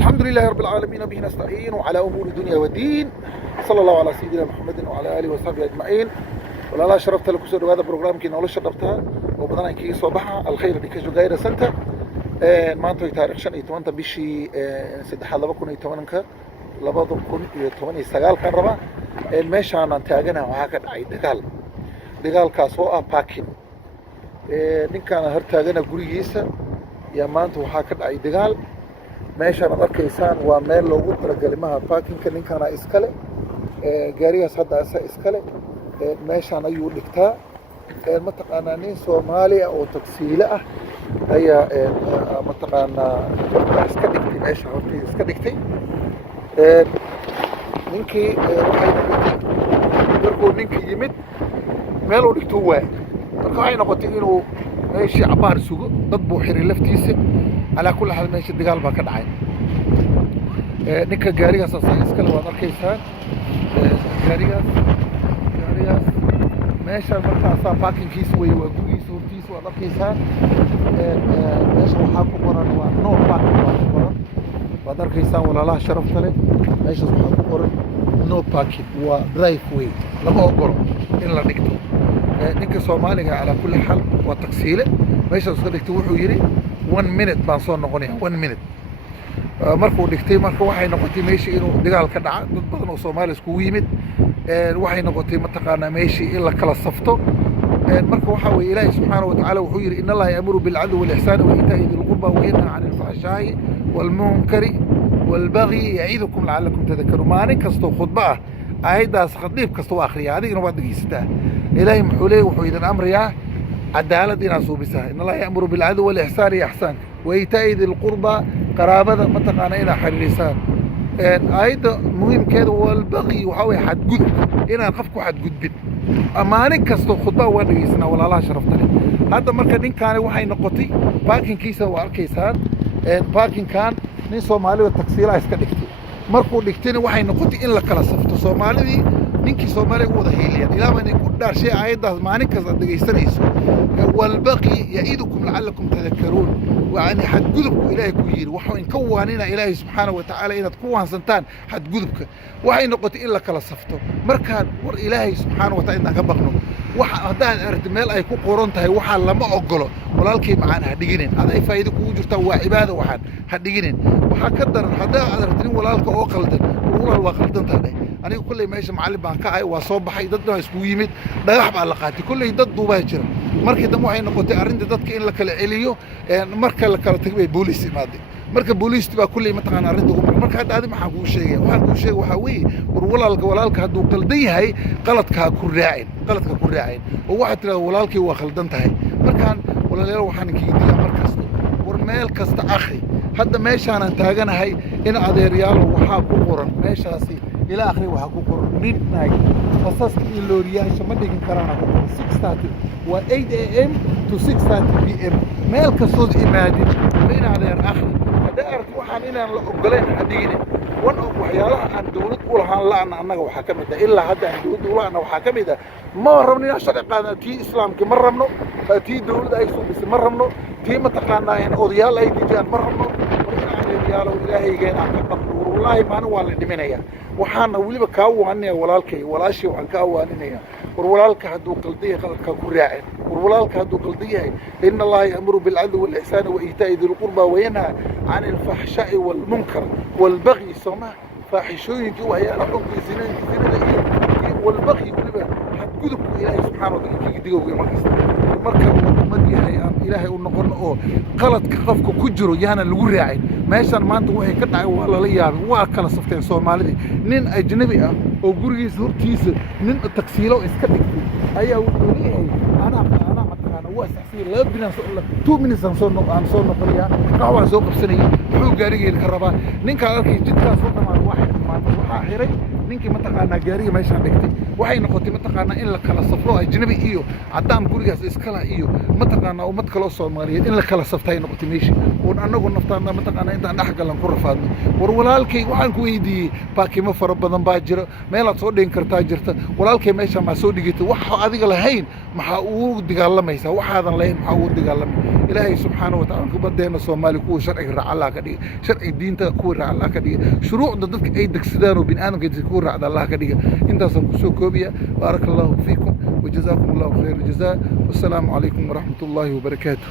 الحمد لله رب العالمين به نستعين وعلى أمور الدنيا والدين. صلى الله على سيدنا محمد وعلى آله وصحبه أجمعين. ولا لا شرفت لك سر هذا برنامج كنا ولا شرفتها وبدنا كي صباحا الخير ديك جو غير سنة ما أنتوا تاريخ شن يتوان تبيشي سد حلا بكون يتوانك لبعض بكون يتوان يستقال كان ربع المشي أنا تاجنا وهكذا عيد دجال كاسوا باكين نكان هرتاجنا جوريسا يا ما أنتوا هكذا عيد دجال meeshaan ad arkaysaan waa meel loogu talagalay maha parkinka ninkana iskale gaarigaas hadda asa iskale meeshaan ayuu dhigtaa mataqaanaa nin Soomaali ah oo taksiile ah ayaa mataqaanaa iska dhigtay meesha hortiisa iska dhigtay ninkii markuu ninkii yimid meel uu dhigto waay marka waxay noqotay inuu meeshii cabaar sugo dad buu xiray laftiisa على كل حال ماشي الدجال باكد عين نكا جارياس اسكال واد اركيسان جارياس ماشي marka sa parking kiis way waa gurigiis hortiis wad arkaysaan meesha waxa ku qoran waa no parking wad arkaysaan walaalaha sharafta leh meesha waxa ku qoran no parking waa driveway lama ogolo in la dhigto ninka Soomaaliga ala kulli hal waa taksiile meesha soo dhigtay wuxuu yiri 1 minute baan soo noqonaya 1 minute markuu dhigtay marka waxay noqotay meeshii inuu dagaal ka dhaca dad badan oo Soomaali isku yimid waxay noqotay mataqaana meeshii in la kala safto marka waxa weey Ilaahay subhanahu wa ta'ala wuxuu yiri inna Allaha ya'muru bil 'adli wal ihsani wa ita'i dhil qurba wa yanha 'anil fahsha'i wal munkari wal baghi ya'idukum la'allakum tadhakkarun maalin kasto khudba ayadaas khadiib kasto akhriya adigna waad dhageysataa Ilaahay muxuu leeyahay wuxuu idin amrayaa عدالة إن صوبسها إن الله يأمر بالعدل والإحسان إحسان وإيتاء ذي القربى قرابة متقانا إلى حرسان أيضا مهم كده والبغي وحاول حد جد إنا قفكوا حد جد أما نكستو خطبة ونجيسنا ولا لا شرفنا له هذا مركزين كان وحي نقطي باكين كيسة وأركيسان باكين كان من صومالي والتكسير عايز كدكتي مركو دكتين وحي نقطي إلا كلا صفت صومالي ninkii Soomaaliga wada heeliyay ilaa ma ku dhaar shay ayadaas maalin kasta dhageysanayso walbaqi ya'idukum la'allakum tadhakkarun waani had gudubku Ilaahay ku yiri waxa in ka waanina Ilaahay subhanahu wa ta'ala inaad ku waansantaan had gudubka waxay noqotay in la kala safto markaan war Ilaahay subhanahu wa ta'ala ka baqno waxa hadaan aragti meel ay ku qoran tahay waxa lama ogolo walaalkii macaan ha dhiginin aday faa'iido ku jirta waa cibaado waxaan ha dhiginin waxa ka daran hadaa aad aragtin walaalka oo qaldan walaal waa qaldan tahay aniga kulay meesha macallin baan ka ahay waa soo baxay dadna isku yimid dhagax baa la qaatay kulay dad duubay jira markii dam waxay noqotay arrinta dadka in la kala celiyo marka la kala tagay booliis imaaday marka booliistu baa kulay mataqaan arrinta ugu marka hadda maxaa ku sheegay waxa weey war walaalka haduu qaldan yahay qaladka ku raacin oo waxa tira walaalkii waa qaldan tahay markaan walaalayaal waxaan kiidiyaa markasto war meel kasta akhri hadda meeshaan aan taaganahay in adeeryaal waxa ku qoran meeshaasi إلى آخره وحقوق midnight قصص اللوريات ما دقين كرانا 6:30 و 8 AM to 6:30 PM مال كصوت إيماني بين على آخر هذا أرد وحنا إن الأقلين حدينه ونقول وحيالها أن دولة قولها لا أنا وحكمته إلا هذا أن دولة ولا أنا وحكمته ما رمني عشان قانا تي إسلام كمرة منه تي دولة أيسو بس مرة منه تي متقانا يعني أوديال أي تيجان مرة منه ورجع رجال وإلهي جينا والله ما نوال دمنيا waxaan waliba ka waanay walaalkay walaashii waxaan ka waaninayaa war walaalka haduu qaldiyo qaladka ku raacin war walaalka haduu qaldiyo inna allaha ya'muru bil 'adli wal ihsani wa ita'i dhil qurba wa yanha 'anil fahsha'i wal munkar wal baghi sama fahishooyinka waxyaalaha xunka zinada wal baghi waliba had gudub ilaahay subhanahu wa ta'ala digo marka ummadii ilaahay u noqon oo qaladka qofka ku jiro yaana lagu raacin meeshan maanta waxay ka dhacay waa la yaabay waa kala safteen Soomaalida nin ajnabi ah oo gurigiisa hortiisa nin taksiilo iska dhigtay ayaa wuxuu leeyahay ana mataqaana waa saxsiin la binan 2 minutes aan soo noqonaya qaxwa soo qabsanay wuxuu gaariga ka rabaa ninka arkay jidkaas oo dhamaan waxa xiray ninkii mataqaana gaariga meesha dhigtay waxay noqotay mataqaana in la kala safro ajnabi iyo cadaan gurigaas iskala iyo mataqaana ummad kale oo Soomaaliyeed in la kala saftay noqotay meeshii oo anagu naftaana mataqaana intaan dhax galan ku rafaadno war walaalkay waxaan ku weydiiyay baakimo fara badan baa jira meel aad soo dhigin kartaa jirta walaalkay meesha ma soo dhigitay wax adiga lahayn maxaa uu dagaalamaysaa waxaadan lahayn maxaa uu dagaalamay إلهي سبحانه وتعالى كبدينا الصومالي كو شرعي رع الله كدي شرعي الدين كو رع الله كدي شروع ضدك أي دكسدان وبين آدم قد يكون رع الله كدي أنت سنكسو كوبيا بارك الله فيكم وجزاكم الله خير الجزاء والسلام عليكم ورحمة الله وبركاته.